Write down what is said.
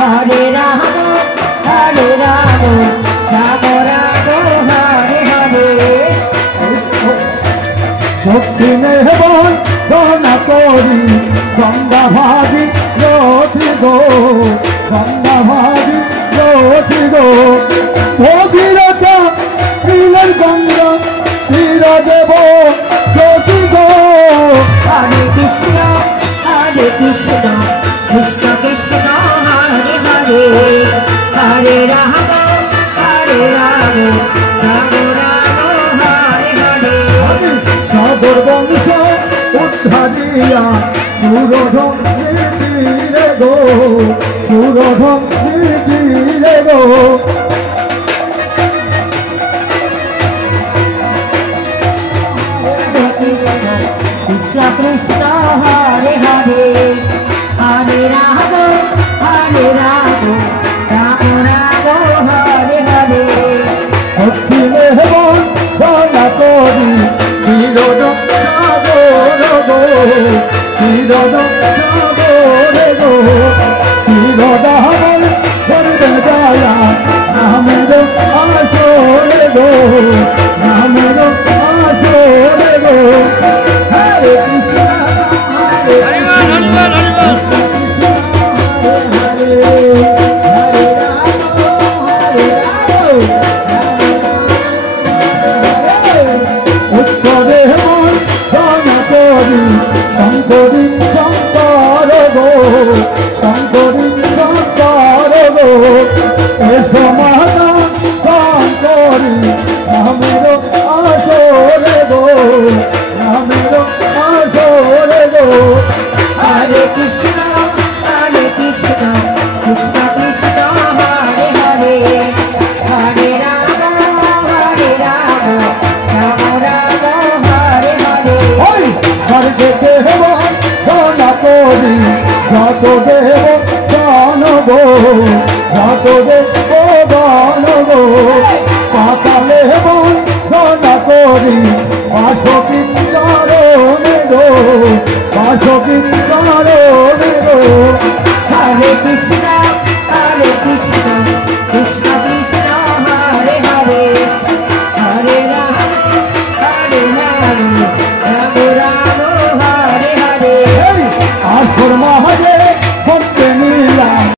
Hare Rama, Hare Rama, Rama Rama, Hare Hare. দক্ষিণে বল গণা করি গঙ্গা ভাবি রথি গো গঙ্গা ভাবি রথি গো ভগীরথা নীলের গঙ্গা তীর দেব জ্যোতি গো Hare Krishna, Krishna Krishna, Hare Hare, Hare Rama, Hare Rama, Rama Rama, Hare Hare. সাগর বংশ উদ্ধারিয়া সুরধন তীরে গো সুরধন তীরে গো Krishna Krishna, Hare Hare, Hare Rama, Hare Rama, Rama Rama, Hare Hare. দক্ষিণে বল গণা করি তীরদম সাগর গো তীরদম সাগর গো তীরদামল করবে দয়া নামের আসরে গো নামের আসরে গো হরে কৃষ্ণ হরে উত্তরে মন গণা করি শঙ্করী শঙ্কর গো শঙ্করী শঙ্কর গো এ সমানা শঙ্করী নামের আসরে গো নামের আসরে গো Hare Krishna, Krishna Krishna, Hare Hare, Hare Rama, Hare Rama, Rama Rama, Hare Hare. ওই স্বর্গে দেব গণা করি যত দেব জানব যত দেব জানব পাতালে বন গণা করি বাসকি চরণে গো বাসকি চরণে গো Hare Krishna, Krishna